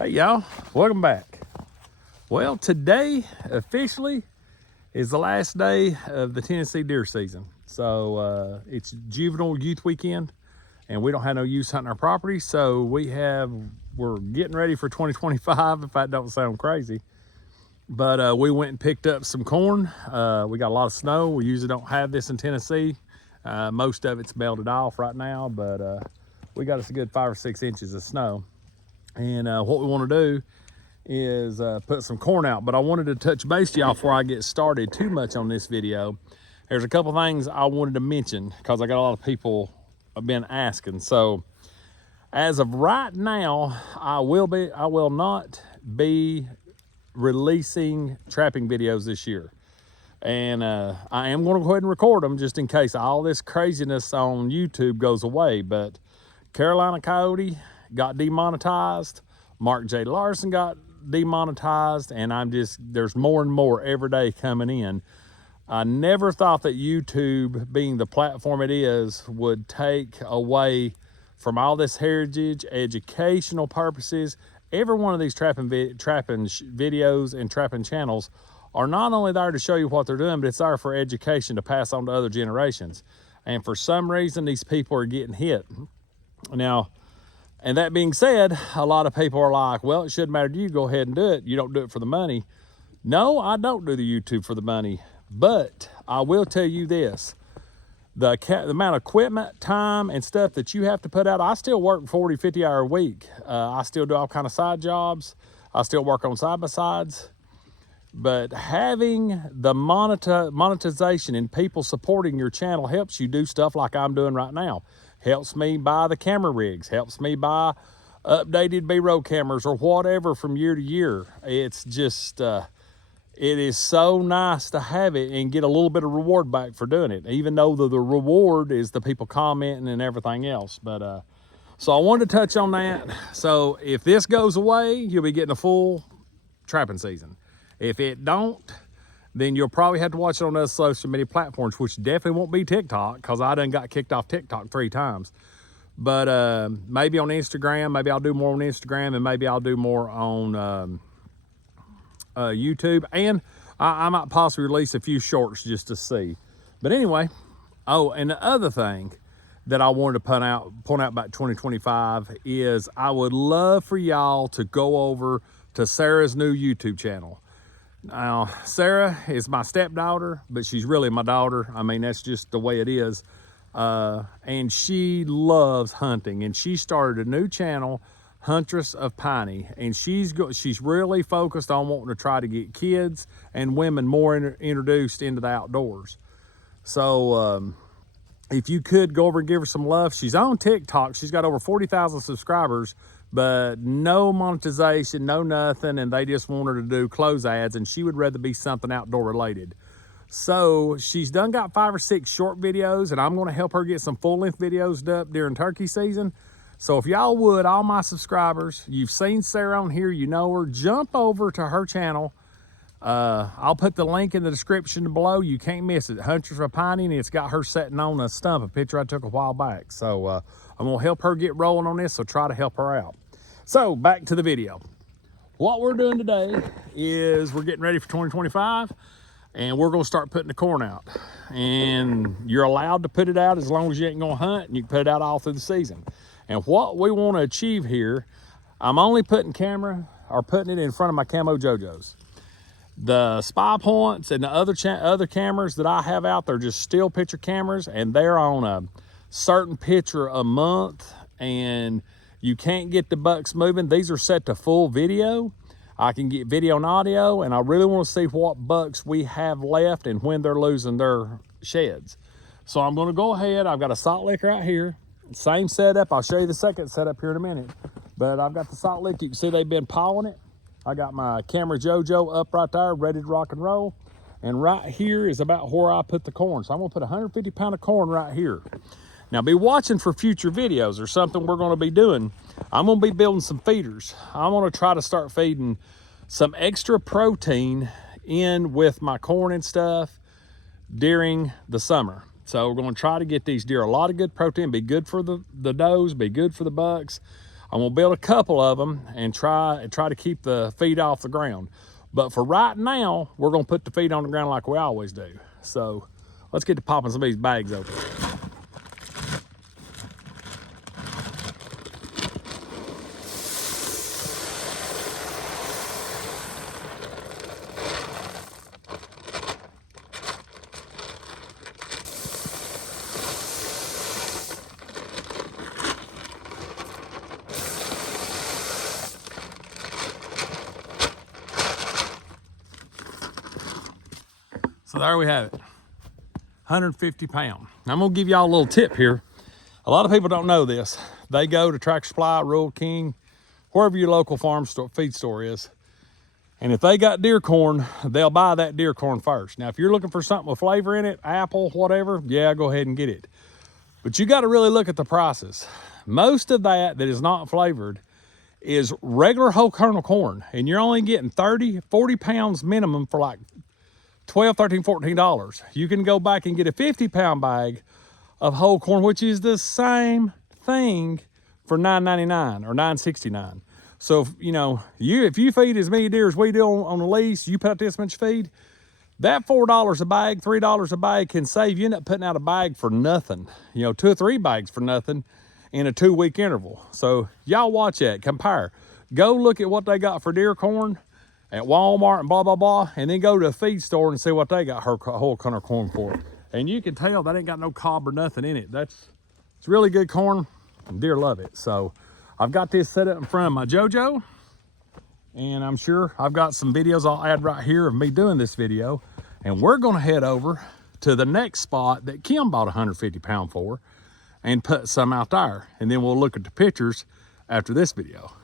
Hey y'all, welcome back. Well, today officially is the last day of the Tennessee deer season. So it's juvenile youth weekend and we don't have no use hunting our property. So we're getting ready for 2025, if that don't sound crazy. But we went and picked up some corn. We got a lot of snow. We usually don't have this in Tennessee. Most of it's melted off right now, but we got us a good 5 or 6 inches of snow. And what we want to do is put some corn out, but I wanted to touch base to y'all before I get started too much on this video. There's a couple things I wanted to mention because I got a lot of people have been asking. So as of right now, I will not be releasing trapping videos this year. And I am going to go ahead and record them just in case all this craziness on YouTube goes away. But Carolina Coyote got demonetized, Mark J. Larson got demonetized, and there's more and more every day coming in. I never thought that YouTube, being the platform it is, would take away from all this heritage, educational purposes. Every one of these trapping videos and trapping channels are not only there to show you what they're doing, but it's there for education to pass on to other generations. And for some reason, these people are getting hit. Now, and that being said, a lot of people are like, well, it shouldn't matter to you, go ahead and do it. You don't do it for the money. No, I don't do the YouTube for the money, but I will tell you this. The amount of equipment, time, and stuff that you have to put out, I still work 40, 50 hour a week. I still do all kind of side jobs. I still work on side-by-sides. But having the monetization and people supporting your channel helps you do stuff like I'm doing right now. Helps me buy the camera rigs, helps me buy updated B-roll cameras or whatever from year to year. It's just, it is so nice to have it and get a little bit of reward back for doing it, even though the reward is the people commenting and everything else. But so I wanted to touch on that. So if this goes away, you'll be getting a full trapping season. If it don't, then you'll probably have to watch it on other social media platforms, which definitely won't be TikTok, because I done got kicked off TikTok 3 times. But maybe on Instagram, maybe I'll do more on Instagram, and maybe I'll do more on YouTube. And I might possibly release a few shorts just to see. But anyway, oh, and the other thing that I wanted to point out about 2025 is I would love for y'all to go over to Sarah's new YouTube channel. Now, Sarah is my stepdaughter, but she's really my daughter. I mean, that's just the way it is. And she loves hunting, and she started a new channel, Huntress of Piney, and she's really focused on wanting to try to get kids and women more introduced into the outdoors. So if you could go over and give her some love. She's on TikTok. She's got over 40,000 subscribers, but no monetization, no nothing, and they just want her to do clothes ads, and she would rather be something outdoor related. So she's got 5 or 6 short videos, and I'm going to help her get some full-length videos up during turkey season. So if y'all would, all my subscribers, you've seen Sarah on here, you know her, jump over to her channel. I'll put the link in the description below. You can't miss it. Huntress of Piney, and it's got her sitting on a stump, a picture I took a while back. So I'm going to help her get rolling on this, so try to help her out. So back to the video. What we're doing today is we're getting ready for 2025, and we're going to start putting the corn out. And you're allowed to put it out as long as you ain't going to hunt, and you can put it out all through the season. And what we want to achieve here, I'm only putting it in front of my Camo JoJo's. The spy points and the other cameras that I have out there, just still picture cameras, and they're on a certain picture a month, and you can't get the bucks moving. These are set to full video. I can get video and audio, and I really want to see what bucks we have left and when they're losing their sheds. So I'm going to go ahead. I've got a salt lick right here. Same setup. I'll show you the second setup here in a minute. But I've got the salt lick. You can see they've been pawing it. I got my camera JoJo up right there, ready to rock and roll. And right here is about where I put the corn. So I'm going to put 150 pounds of corn right here. Now be watching for future videos or something we're going to be doing. I'm going to be building some feeders. I'm going to try to start feeding some extra protein in with my corn and stuff during the summer. So we're going to try to get these deer a lot of good protein, be good for the does, be good for the bucks. I'm gonna build a couple of them and try to keep the feed off the ground. But for right now, we're gonna put the feed on the ground like we always do. So let's get to popping some of these bags open. So there we have it, 150 pound. I'm gonna give y'all a little tip here. A lot of people don't know this. They go to Tractor Supply, Rural King, wherever your local farm store, feed store is. And if they got deer corn, they'll buy that deer corn first. Now, if you're looking for something with flavor in it, apple, whatever, yeah, go ahead and get it. But you gotta really look at the prices. Most of that is not flavored is regular whole kernel corn. And you're only getting 30, 40 pounds minimum for like $12, $13, $14. You can go back and get a 50-pound bag of whole corn, which is the same thing, for $9.99 or $9.69. So, you know, if you feed as many deer as we do on the lease, you put out this much feed, that $4 a bag, $3 a bag can save you. End up putting out a bag for nothing, you know, 2 or 3 bags for nothing in a 2-week interval. So y'all watch that, compare. Go look at what they got for deer corn at Walmart and blah, blah, blah, and then go to a feed store and see what they got her whole kernel corn for. And you can tell that ain't got no cob or nothing in it. It's really good corn, and deer love it. So I've got this set up in front of my JoJo, and I'm sure I've got some videos I'll add right here of me doing this video. And we're gonna head over to the next spot that Kim bought 150 pound for and put some out there. And then we'll look at the pictures after this video.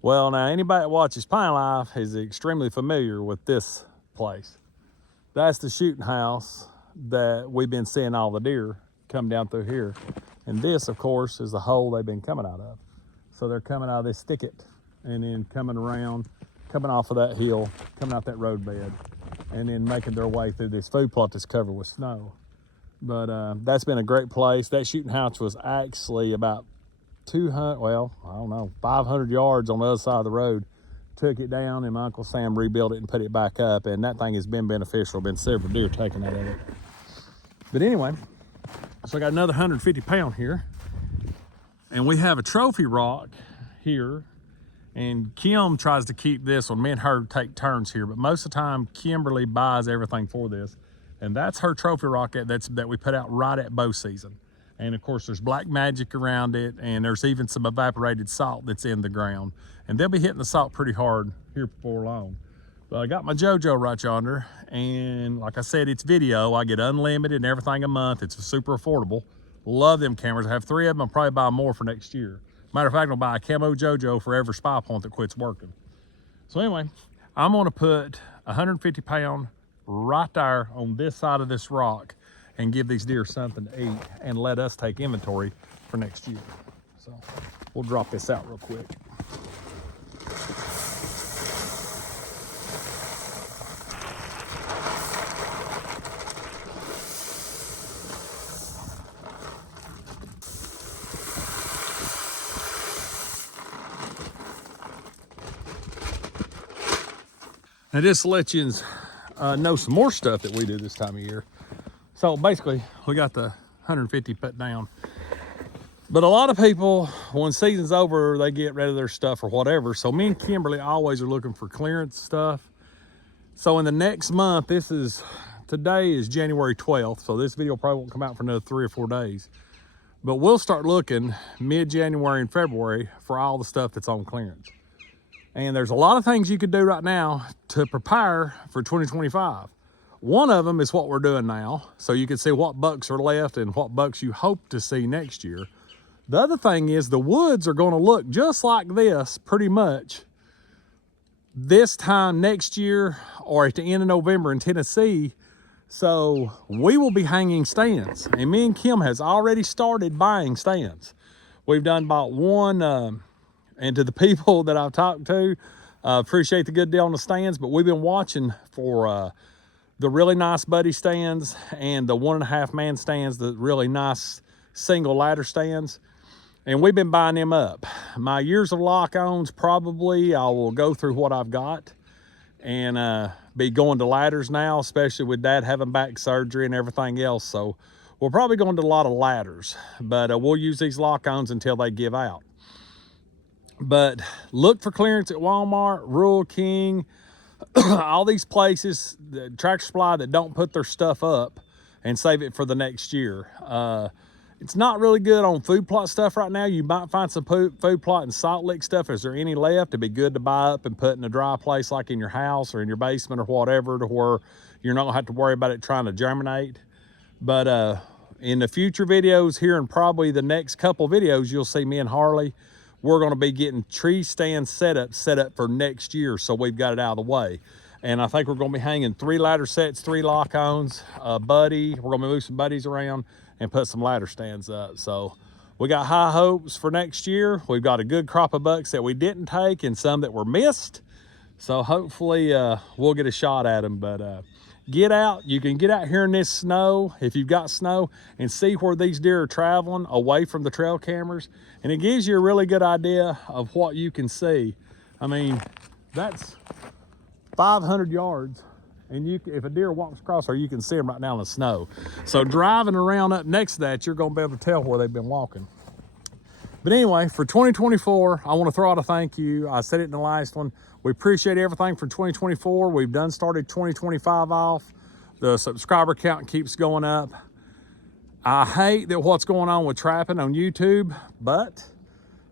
Well, now anybody that watches Pine Life is extremely familiar with this place. That's the shooting house that we've been seeing all the deer come down through here. And this, of course, is the hole they've been coming out of. So they're coming out of this thicket and then coming around, coming off of that hill, coming out that road bed, and then making their way through this food plot that's covered with snow. But that's been a great place. That shooting house was actually about 200, well, I don't know, 500 yards on the other side of the road. Took it down, and my Uncle Sam rebuilt it and put it back up, and that thing has been beneficial. Been several deer taken out of it. But anyway, so I got another 150 pound here, and we have a trophy rock here, and Kim tries to keep this one. Me and her take turns here, but most of the time Kimberly buys everything for this, and that's her trophy rock that we put out right at bow season. And of course there's black magic around it, and there's even some evaporated salt that's in the ground, and they'll be hitting the salt pretty hard here before long. But I got my JoJo right yonder, and like I said, it's video. I get unlimited and everything a month. It's super affordable. Love them cameras. I have 3 of them. I'll probably buy more for next year. Matter of fact, I'll buy a camo JoJo for every spy point that quits working. So anyway, I'm gonna put 150 pound right there on this side of this rock and give these deer something to eat and let us take inventory for next year. So we'll drop this out real quick. And just to let you know some more stuff that we do this time of year. So basically, we got the 150 put down. But a lot of people, when season's over, they get rid of their stuff or whatever. So me and Kimberly always are looking for clearance stuff. So in the next month, today is January 12th. So this video probably won't come out for another 3 or 4 days. But we'll start looking mid-January and February for all the stuff that's on clearance. And there's a lot of things you could do right now to prepare for 2025. One of them is what we're doing now. So you can see what bucks are left and what bucks you hope to see next year. The other thing is the woods are going to look just like this pretty much this time next year or at the end of November in Tennessee. So we will be hanging stands. And me and Kim has already started buying stands. We've done about one, and to the people that I've talked to, appreciate the good deal on the stands, but we've been watching for the really nice buddy stands and the 1.5 man stands, the really nice single ladder stands. And we've been buying them up. My years of lock-ons, probably I will go through what I've got and be going to ladders now, especially with Dad having back surgery and everything else. So we're probably going to a lot of ladders, but we'll use these lock-ons until they give out. But look for clearance at Walmart, Rural King, all these places, the Tractor Supply, that don't put their stuff up and save it for the next year. It's not really good on food plot stuff right now. You might find some food plot and salt lick stuff. Is there any left? It'd be good to buy up and put in a dry place like in your house or in your basement or whatever, to where you're not gonna have to worry about it trying to germinate. But in the future videos here, and probably the next couple videos, you'll see me and Harley, we're going to be getting tree stand set up for next year, so we've got it out of the way. And I think we're going to be hanging 3 ladder sets, 3 lock-ons, a buddy. We're going to move some buddies around and put some ladder stands up. So we got high hopes for next year. We've got a good crop of bucks that we didn't take and some that were missed. So hopefully we'll get a shot at them. But get out. You can get out here in this snow, if you've got snow, and see where these deer are traveling away from the trail cameras. And it gives you a really good idea of what you can see. I mean, that's 500 yards. And if a deer walks across there, you can see them right now in the snow. So driving around up next to that, you're going to be able to tell where they've been walking. But anyway, for 2024, I want to throw out a thank you. I said it in the last one. We appreciate everything for 2024. We've started 2025 off. The subscriber count keeps going up. I hate that what's going on with trapping on YouTube, but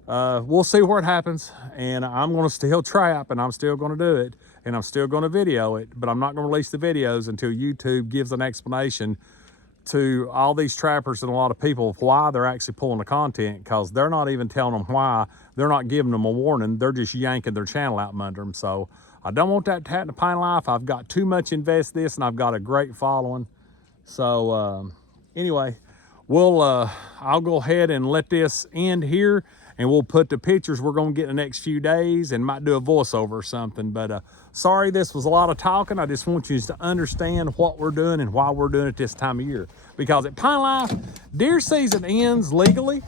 we'll see where it happens. And I'm going to still trap, and I'm still going to do it, and I'm still going to video it, but I'm not going to release the videos until YouTube gives an explanation to all these trappers and a lot of people of why they're actually pulling the content, because they're not even telling them why. They're not giving them a warning. They're just yanking their channel out from under them. So I don't want that to happen to Pine Life. I've got too much invest in this, and I've got a great following. So anyway, I'll go ahead and let this end here, and we'll put the pictures we're going to get in the next few days and might do a voiceover or something. But sorry, this was a lot of talking. I just want you to understand what we're doing and why we're doing it this time of year. Because at Pine Life, deer season ends legally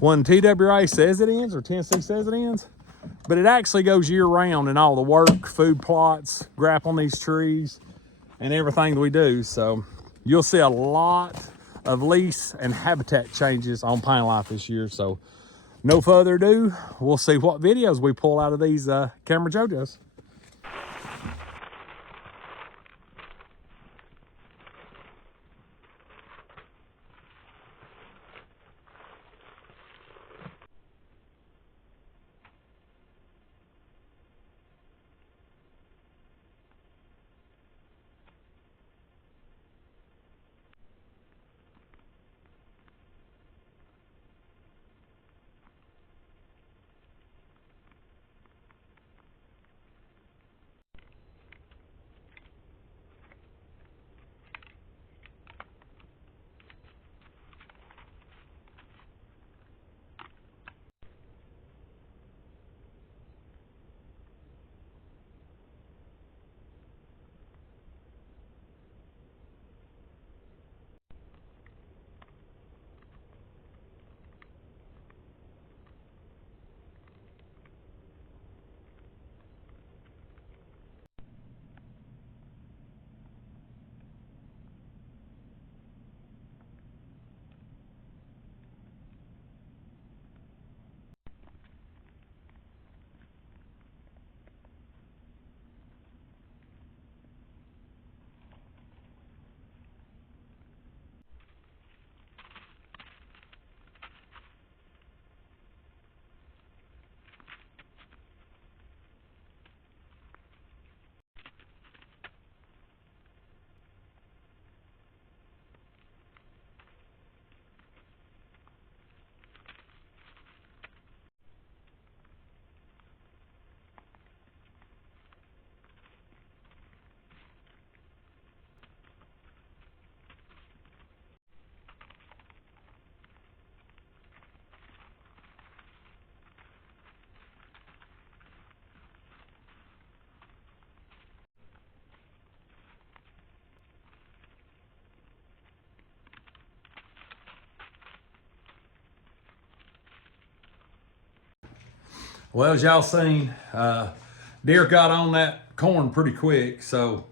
when TWA says it ends or Tennessee says it ends. But it actually goes year round in all the work, food plots, grappling these trees, and everything that we do. So you'll see a lot of lease and habitat changes on Pine Life this year. So no further ado, we'll see what videos we pull out of these camera JoJo's. Well, as y'all seen, deer got on that corn pretty quick, so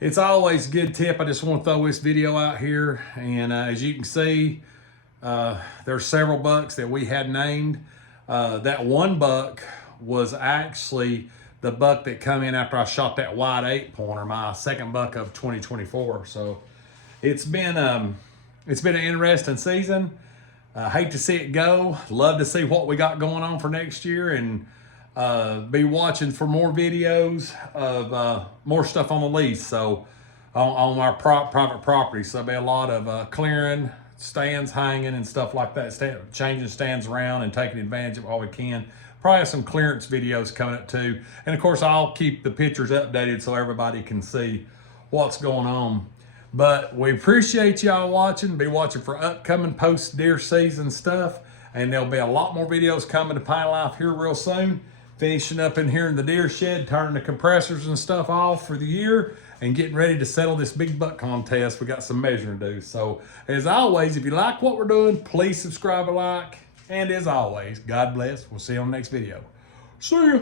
it's always a good tip. I just want to throw this video out here, and as you can see, there's several bucks that we had named. That one buck was actually the buck that come in after I shot that wide 8-pointer, my second buck of 2024. So it's been an interesting season. Hate to see it go. Love to see what we got going on for next year, and be watching for more videos of more stuff on the lease. So on our private property. So there'll be a lot of clearing, stands hanging and stuff like that, changing stands around and taking advantage of all we can. Probably have some clearance videos coming up too. And of course, I'll keep the pictures updated so everybody can see what's going on. But we appreciate y'all watching. Be watching for upcoming post deer season stuff. And there'll be a lot more videos coming to Pine Life here real soon. Finishing up in here in the deer shed, turning the compressors and stuff off for the year, and getting ready to settle this big buck contest. We got some measuring to do. So as always, if you like what we're doing, please subscribe and like. And as always, God bless. We'll see you on the next video. See ya.